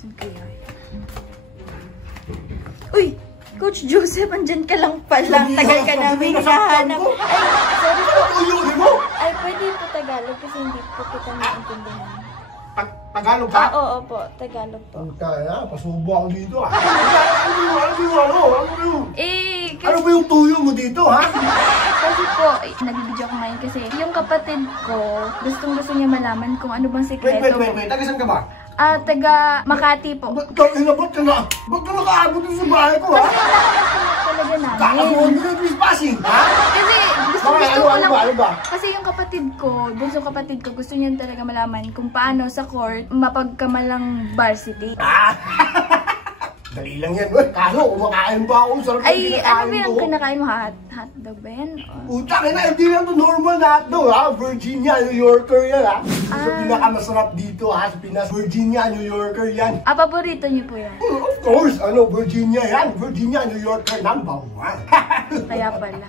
Saan kaya? Uy! Coach Joseph, andyan ka lang pala. Tagal ka namin hinahanap. Ay, sorry po. Ay, pwede po Tagalog kasi hindi po kita naiintindihan. Tagalog ka? Oo po. Tagalog po. Kaya, pasubo ako dito Ano ba yung tuyo mo dito, ha? Kasi po, nag-video ko ngayon kasi yung kapatid ko, gustong-gusto niya malaman kung ano bang sikreto. Wait. Taga saan ka ba? Taga Makati po. Ba't ka nakaabot sa bahay ko, ha? Talaga namin. Kakabuhan mo yung trespassing, ha? Kasi gusto ko lang. Ano ba? Kasi yung kapatid ko, bunsong kapatid ko, gusto niya talaga malaman kung paano sa court mapagkamalang varsity. Dali lang yan. Kaso, kumakain pa ako. Sarap ay, ano ba yung kinakain mo? Hotdog ba yan? Utang na, hindi lang ito normal na hotdog, ha? Virginia, New Yorker yan, ha? So, pinakamasarap dito, ha? Sa Pinas, Virginia, New Yorker yan. Paborito niyo po yan? Of course, Virginia yan. Virginia, New Yorker, #1. Kaya pala.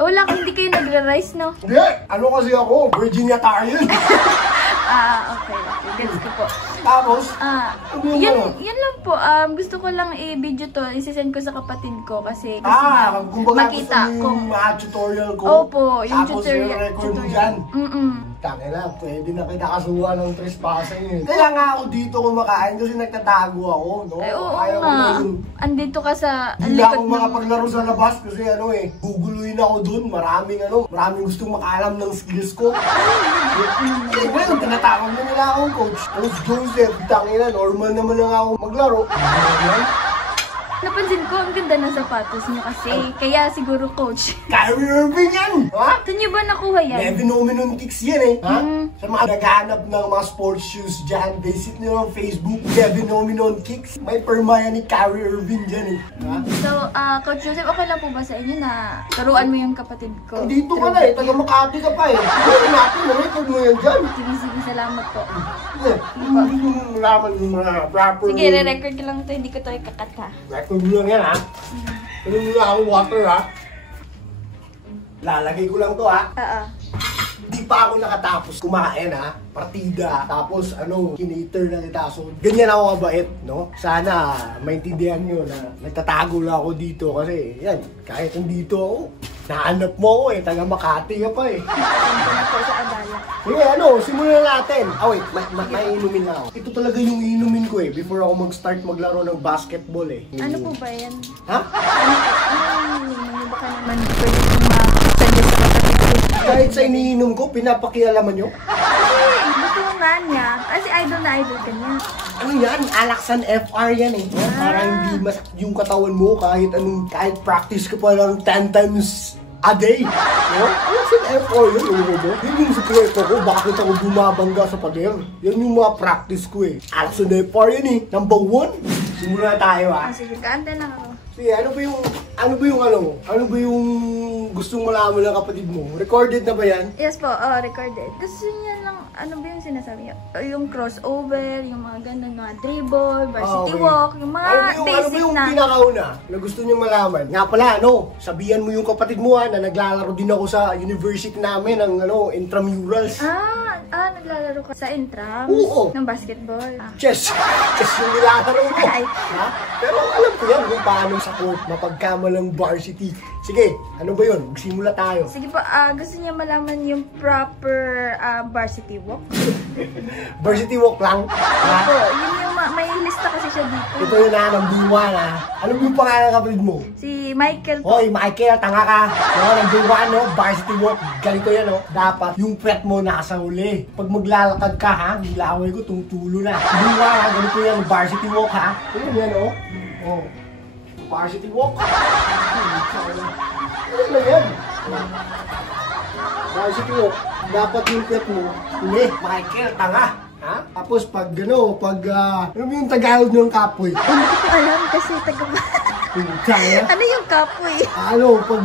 Wala, hindi kayo nagra-rice, no? Hindi, kasi ako, Virginia-tarian. Okay. Gets ko po. Tapos, yun lang po. Gusto ko lang i-video to. Isisend ko sa kapatid ko kasi gusto niya makita kung tutorial ko. Opo, yung tapos tutorial. Tapos record mo dyan. Tangina, pwede na kita kasuha ng trespassing eh. Kaya nga ako dito kumakain kasi nagtatago ako, no? Oo nga. Andito ka sa hindi ako makapaglaro sa labas kasi guguluhin ako dun. Maraming gustong makalam ng skills ko. Ngayon, tinatawag na nila akong Coach Joseph. Tangina, normal naman lang ako maglaro. Napansin ko, ang ganda ng sapatos niyo kasi. Kaya siguro, Coach. Kyrie Irving yan! Ha? Saan niyo ba nakuha yan? Phenomenon Kicks yan eh. Ha? Sa mga naghahanap ng mga sports shoes dyan, visit nyo ng Facebook, Phenomenon Kicks. May permaya ni Kyrie Irving dyan eh. Ha? So, Coach Joseph, okay lang po ba sa inyo na turuan mo yung kapatid ko? Dito ka na eh, taga Makati ka pa eh. Hindi natin, na-record mo yan dyan. Sige, salamat po. Hindi mo malaman yung mga proper... Sige, re-record ko lang ito, hindi ko ito ikakat ha. Record mo lang yan ha. Ano mo lang akong water ha. Lalagay ko lang to ha. Hindi pa ako nakatapos kumain ha. Partida. Tapos kinater na kita. So, ganyan ako kabait, no? Sana maintindihan nyo na nagtatago lang ako dito kasi yan, kahit nandito ako, nahanap mo ako eh. Taga Makati ka pa eh. Sige, simulan natin. Wait, may inumin na ako. Ito talaga yung inumin ko eh, before ako mag-start maglaro ng basketball eh. Ano po ba yan? Ha? Ano baka naman pwede kong ma-suggest sa kapatid ko? Kahit sa iniinom ko, pinapakialaman nyo? Kasi gusto nga niya. Kasi idol na idol ka niya. Ano yan? Alaxan FR yan eh. Para hindi masakit yung katawan mo kahit practice ka pa lang 10 times a day. Alaxan FR yun, yun yung sekreto ko. Bakit ako bumabangga sa pader? Yan yung mga practice ko eh. Alaxan FR yan eh. #1. Simula tayo ha. Sige, kaantay lang ako. Sige, ano ba yung gustong malaman ng kapatid mo? Recorded na ba yan? Yes po, recorded. Gusto niya lang, ano ba yung sinasabi niya? Yung crossover, yung mga ganun, mga dribble, varsity walk, yung mga basic na. Ano ba yung pinakauna na gusto niyong malaman? Nga pala, sabihan mo yung kapatid mo na naglalaro din ako sa university namin ng intramurals. Naglalaro ka sa intrams? Oo. Ng basketball? Chess yung nilalaro mo. Ha? Pero alam ko yan kung paano sa court mapagkamalang varsity. Sige, ano ba yun? Magsimula tayo. Sige po, gusto niya malaman yung proper varsity walk? Varsity walk lang? Opo, yun yung may lista kasi siya dito. Ito yung ng B1 ha. Ano yung pangalan ng kapatid mo? Si Michael po. Hoy, Michael, tanga ka. Ng B1, varsity walk. Ganito yan, dapat yung pet mo nasa huli. Pag maglalakad ka ha, nilaway ko, tumutulo na. B1 ha, ganito yan, varsity walk ha. Yan, varsity walk. Ano na yan? Varsity walk. Dapat yung pet mo, Michael, tanga. Ha? Tapos pag ano yung Tagalog ng kapoy? Hindi ko alam kasi ano yung kapoy?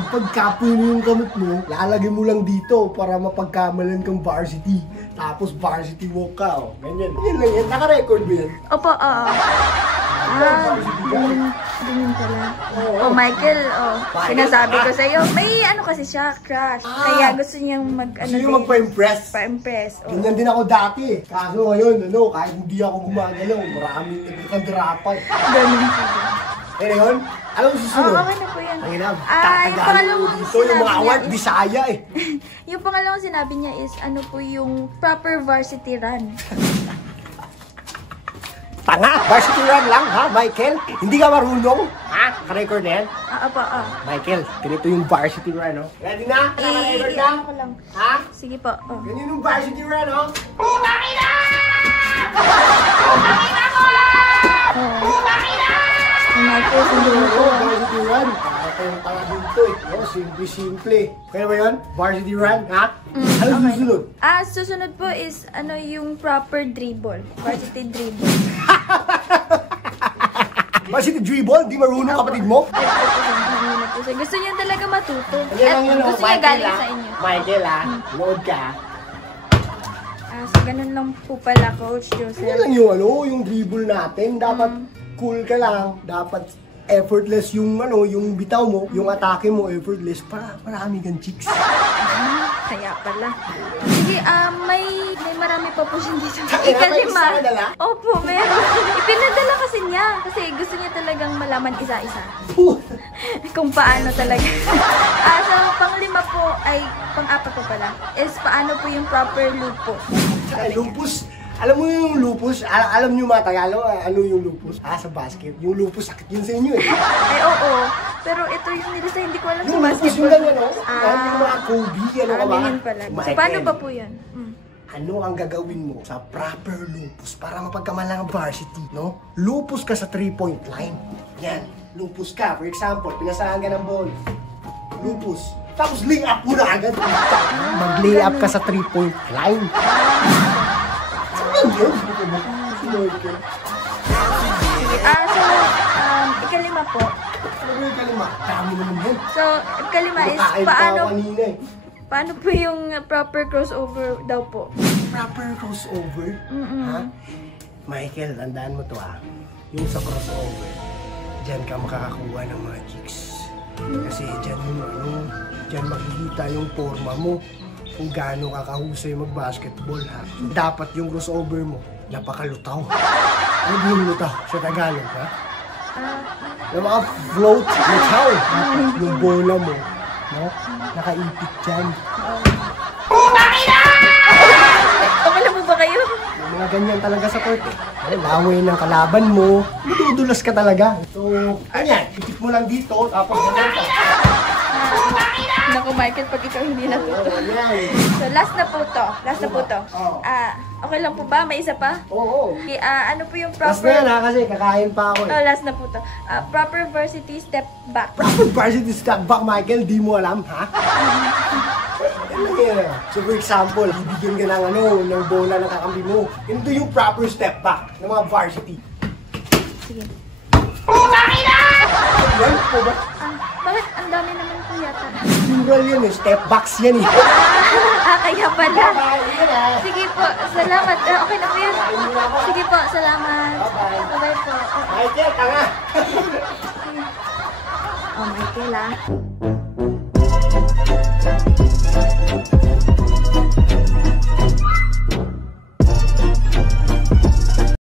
Pag kapoy mo yung kamot mo, lalagay mo lang dito para mapagkamalan kang varsity. Tapos varsity walk ka, ganyan. Yan lang yan. Naka-record ba yan? Opo, Ganyan pala. Oh, Michael, sinasabi ko sa'yo, may ano kasi siya, crush. Kaya gusto niyang Gusto niyo magpa-impress. Pa-impress. Ganyan din ako dati. Kaso ngayon, kahit hindi ako gumagalaw, maraming nagkakandrapan. Ganun po. Kaya yun, alam mo susunod? Okay na po yan. Ang ina, yung pangalawang dito, yung mga award, Bisaya eh. Yung pangalawang sinabi niya is, ano po yung proper varsity run. Tanga! Varsity run lang, ha, Michael? Hindi ka marunong? Ha? Ka-record na yan? Michael, ganito yung varsity run, no? Ready na? Naka-record ka? Ko lang. Ha? Sige po. Ganyan yung varsity run, no? Pumangina! Pumangina mo! Pumangina! Michael, hindi mo po. Varsity run. Para kayong tanga dito eh. Simple-simple. Kaya ba yun? Varsity run, ha? Ano susunod? Susunod po is, yung proper dribble. Varsity dribble. Varsity dribble? Di marunong kapatid mo? Gusto niya talaga matuto. Yan lang yun, gusto niya galing sa inyo. Michael, ha? Load ka. So, ganun lang po pala, Coach Joseph. Yan lang yung dribble natin. Dapat cool ka lang. Dapat effortless yung bitaw mo, yung atake mo effortless para marami kang chicks. Kaya pala. Sige, may marami pa po siya dito. Ikalima. Opo, meron. Ipinadala kasi niya. Kasi gusto niya talagang malaman isa-isa. Kung paano talaga. So, panglima po, pang-apat po pala, is paano po yung proper lupus. Lupus? Alam mo yung lupus? Alam nyo mga Tagalog, ano yung lupus? Sa basket. Yung lupus, sakit yun sa inyo eh. Oo. Pero ito yung nilisa, hindi ko alam yung sa lupus basketball. yung ganyan, no? Yung mga Kobe, ano ka ba? Ganyan pala. So, paano ba po yun? Ano ang gagawin mo sa proper lupus para mapagkamalang ang varsity, no? Lupus ka sa 3-point line. Yan. Lupus ka. For example, pinasahan ka ng ball. Lupus. Tapos lay up mo na agad. Mag-lay up ka sa 3-point line. Ikalima po. Ano yung ikalima? Dami naman yan. So, ikalima is paano po yung proper crossover daw po? Proper crossover? Ha? Michael, tandaan mo to yung sa crossover, dyan ka makakakuha ng mga chicks. Kasi dyan dyan makikita yung forma mo. Kung gaano ka kahusay mag-basketball, ha? So, dapat yung crossover mo, napakalutaw. Ano ba yung lutaw sa Tagalog, ha? Yung mga float, lutaw. Dapat yung bola mo, no? Nakaipit dyan. Pumangina! Pakala mo ba kayo? Yung mga ganyan talaga sa court, eh. Laway ng kalaban mo, madudulas ka talaga. So, ayan, ipit mo lang dito, tapos ganyan ka. Naku, Michael, pag ikaw hindi natuto. So, last na po to. Okay lang po ba? May isa pa? Oo. Okay, ano po yung proper... Last na yan, kasi kakain pa ako eh. last na po to. Proper varsity step back. Proper varsity step back, Michael, di mo alam, ha? So, for example, bibigyan ka ng bola ng kakampi mo. Ito yung proper step back ng mga varsity. Sige. Pumangina! Yan po ba? Bakit? Ang dami naman po yata. Plural yan eh. Step backs yan eh. Kaya pala. Sige po, salamat. Okay na po yun. Sige po, salamat. Bye-bye po. Michael, tanga! Michael